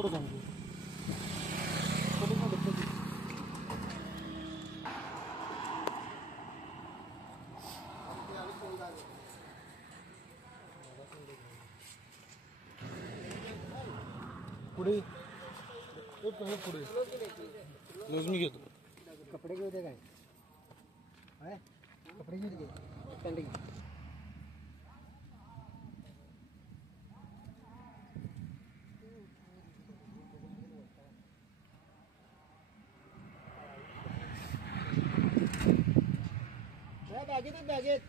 पुढे जाऊन पुढे पुढे लूज मी घेतो. कपडे घेऊ दे काय कपडे घेऊ दे स्टँडिंग बागेत बागेत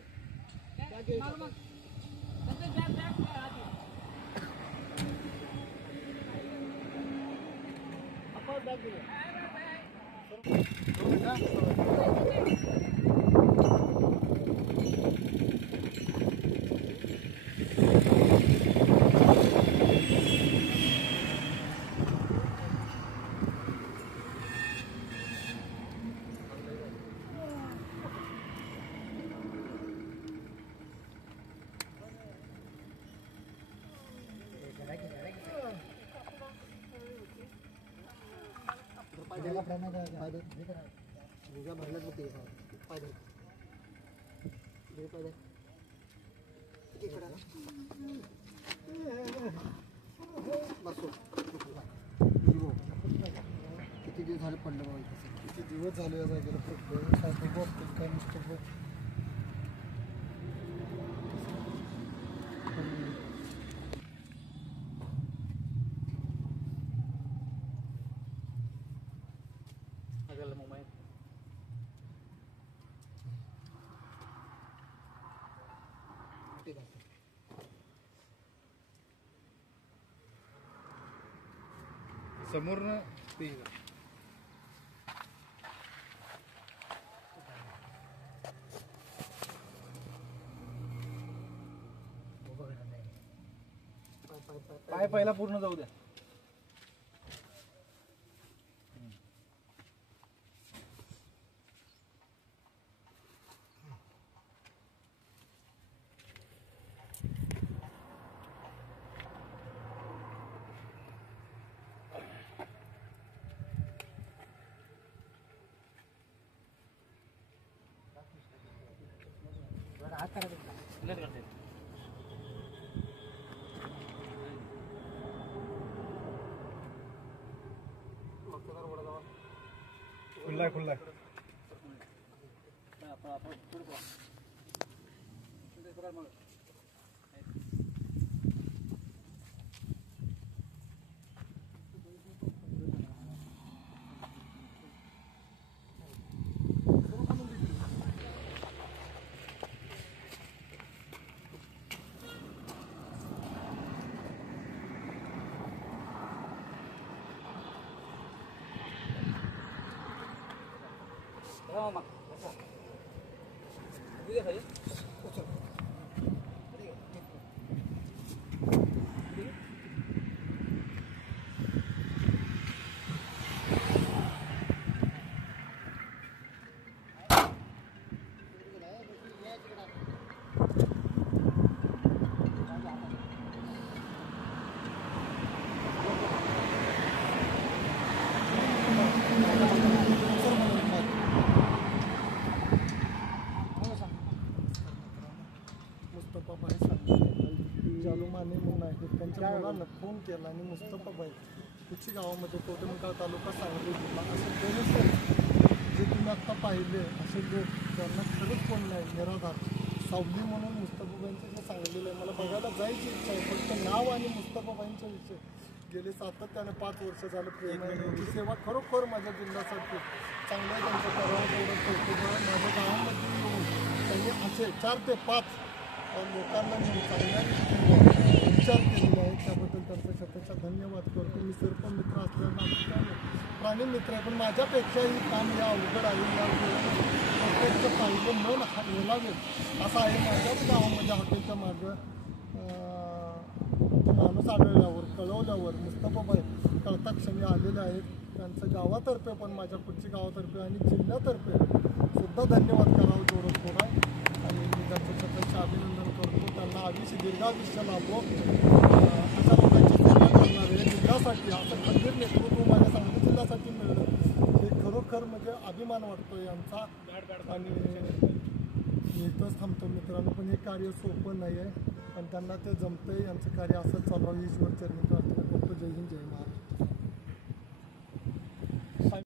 किती दिवस झाले पडलं बाबा किती दिवस झाले या जागेला पडलं सासू बघतो काय नुसतं बघ समोरनं ते पाय पहिला पूर्ण जाऊ द्या. खुला खुला माने म्हणून आहेत त्यांच्या मुलांना फोन केला आणि मुस्तफाबाई कुची गावामध्ये कोटमगाव तालुका सांगली जिल्हा असे दोनच जे तुम्ही आत्ता पाहिले असे लोक त्यांना खरंच कोण नाही निराधार सावली म्हणून मुस्तफाबाईंचं जे सांगलेलं आहे मला बघायला जायची इच्छा आहे फक्त नाव आणि मुस्तफाबाईंचा विषय गेले सातत्याने 5 वर्ष झालं प्रेमाची सेवा खरोखर माझ्या जिल्ह्यासाठी चांगल्या त्यांचं करावं तेवढं कौतुक माझ्या गावामध्ये येऊन त्यांनी असे 4 ते 5 लोकांना मी चांगल्या विचार केलेले आहेत त्याबद्दल त्यांचा शतशः धन्यवाद करतो. मी सर्प मित्र असल्यानं प्राणी मित्र आहे पण माझ्यापेक्षाही काम या अवघड आहे या प्रत्येकचं पाहिलं मन हेलावेल असं आहे. माझ्याच गावामध्ये हॉटेलच्या मागं माणूस आढळल्यावर कळवल्यावर मुस्तफाबाई कळता क्षणी आलेले आहेत. त्यांचं गावातर्फे पण माझ्या पुढची गावातर्फे आणि जिल्ह्यातर्फे सुद्धा धन्यवाद करावं जोरात थोडा आणि मी त्यांचं स्वतःचं अभिनंदन करतो. त्यांना आयुष्य दीर्घायुष्य लाभो अशा लोकांची सेवा करणारे जिल्हा जिल्ह्यासाठी असं खंबीर नेतृत्व माझ्या सांगली जिल्ह्यासाठी मिळलं हे खरोखर म्हणजे अभिमान वाटतो यांचा. आणि मी इथंच थांबतो मित्रांनो, पण हे कार्य सोपं नाही आहे, पण त्यांना ते जमतंय. यांचं कार्य असंच चालू आहे. ईश्वर चरणी प्रार्थना करतो. जय हिंद, जय महाराष्ट्र.